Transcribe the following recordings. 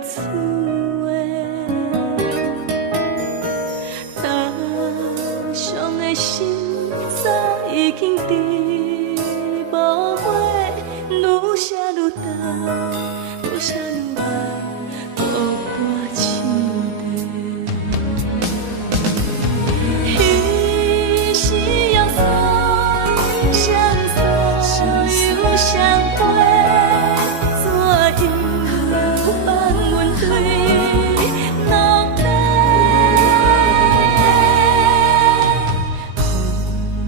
厝的，当伤的心早已经伫无花，愈写愈重，愈写愈爱，孤单凄迷。彼时用伞相送又相陪，怎又放阮对两地？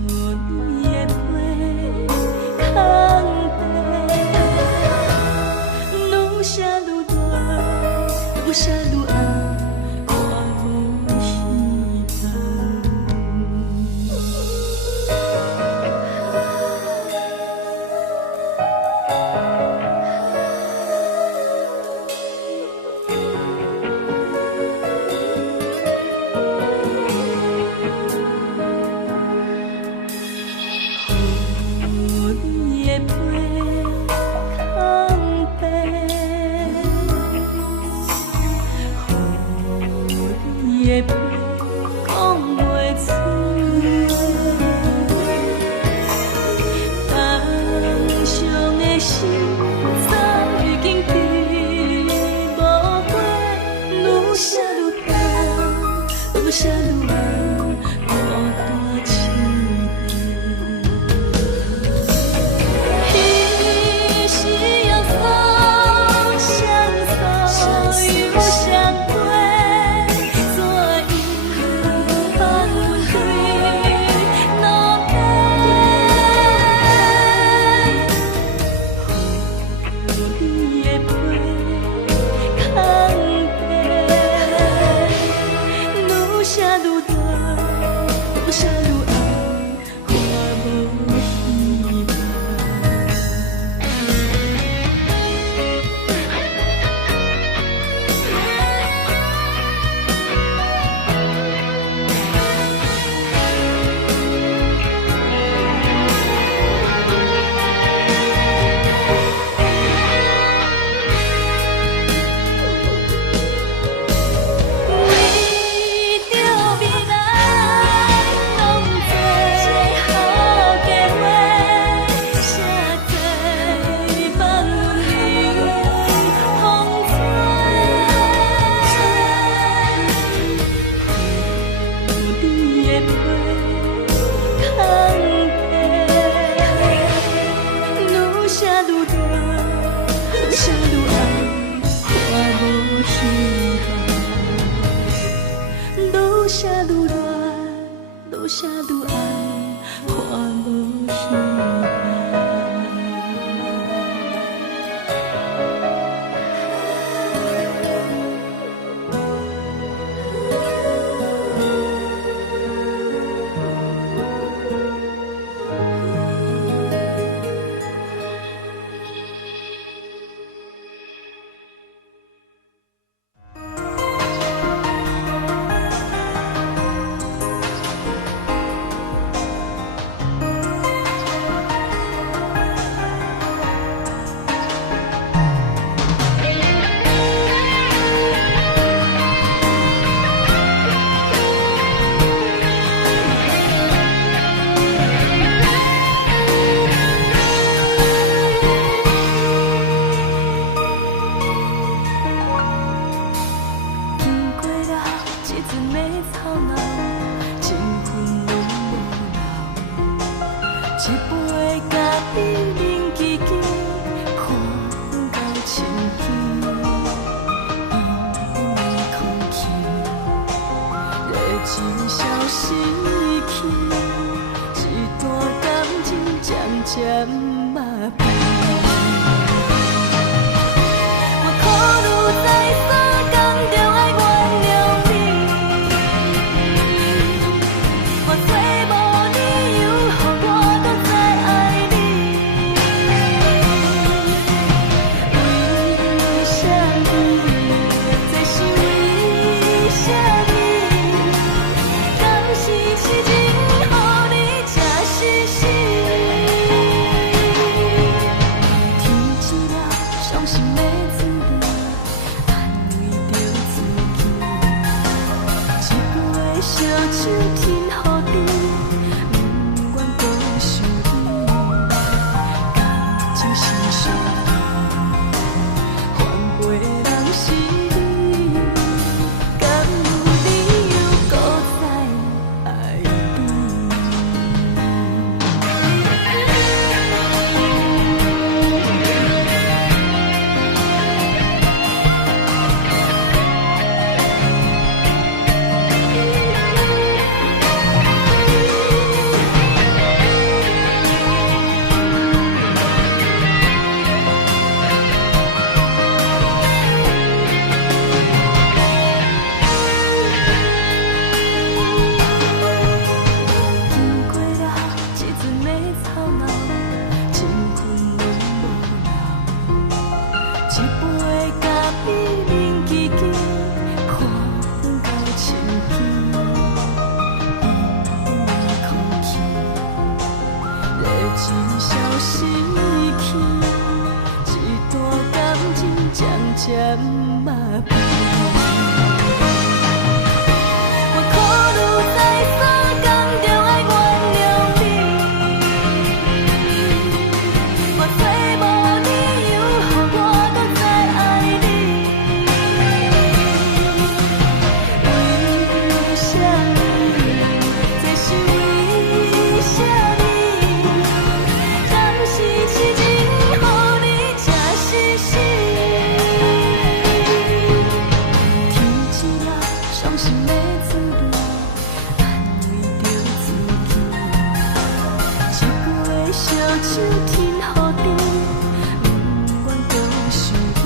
予你的陪空白，愈写愈大，愈写愈暗，看无希望。予你的陪空白，予你的陪讲袂出话，当伤的心早已经伫无花，愈写愈重，愈写愈爱，孤单凄迷。彼时用伞相送又相陪，怎嘛变。我苦恼再三，甘着爱原谅你。我做无理由，予我搁再爱你。为什么？这是为什么？敢是痴情，予你这死死？天一亮，伤心的滋味，安慰着自己。一杯烧酒添予你，不愿讲想你。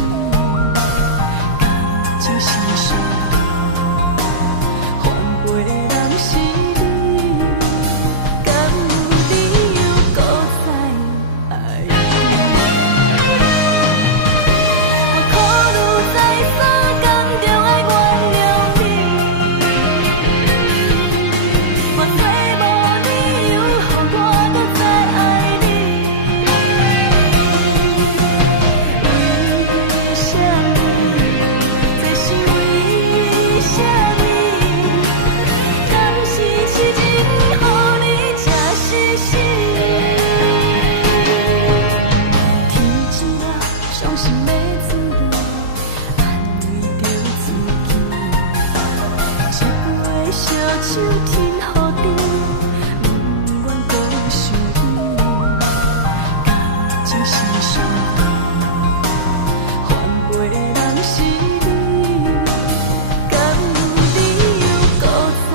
感情是伤，换袂的人是你，敢有理由搁再爱你？我苦恼再三，甘着爱原谅你。我做无理由，予我搁再爱你。为什么？这是为什么？敢是痴情，予你这死死？天一亮，伤心的滋味，安慰着自己。一杯烧酒添予你，不愿讲想你。感情是伤，换袂的人是你，敢有理由搁再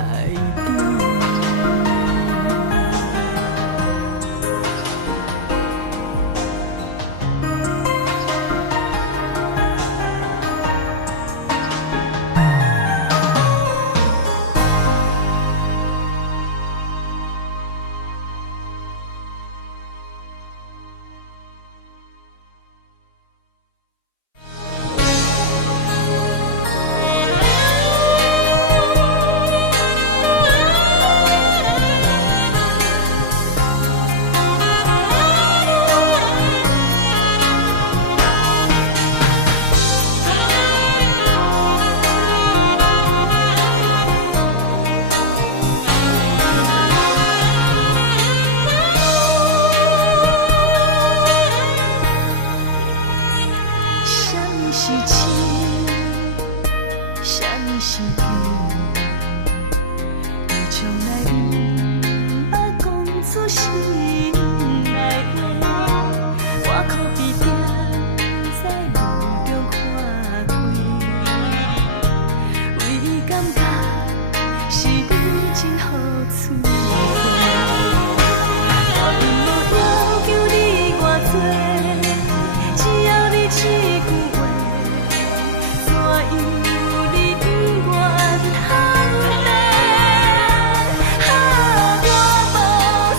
爱你？什么是情？什么是义？你从来不捌讲出心内话，我可比定在梦中看开，为感觉是你真好处。我并无要求你偌多。只要你一句话，怎样你不愿坦白？我无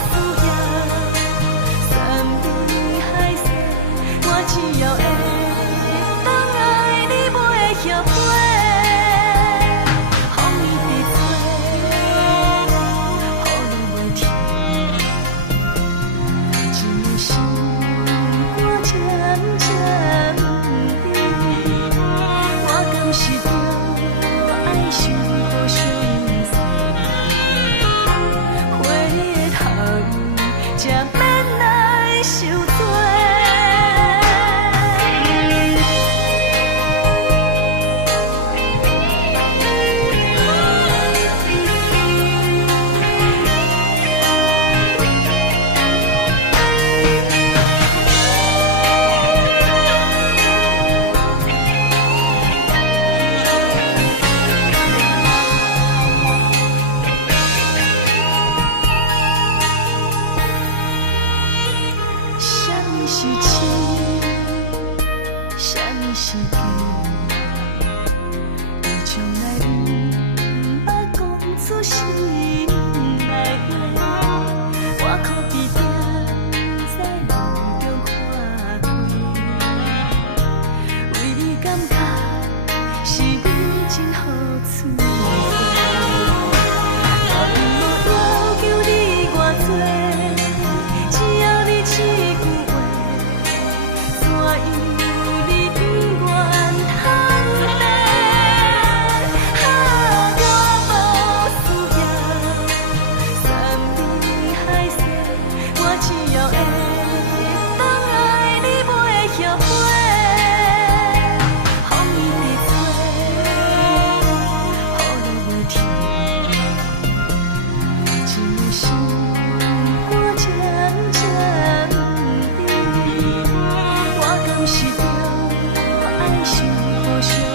需要三杯海誓，我只要会当爱你袂后悔。风雨在吹，雨落袂停，一个心肝渐渐低，我敢是着爱上互相多，花的头才免来受罪。什么是情？什么是义？你从来不捌讲出心内话，我可比定在梦中看开，为感觉是你真好处。我并无要求你偌多，只要你一句话，怎样你不愿想互相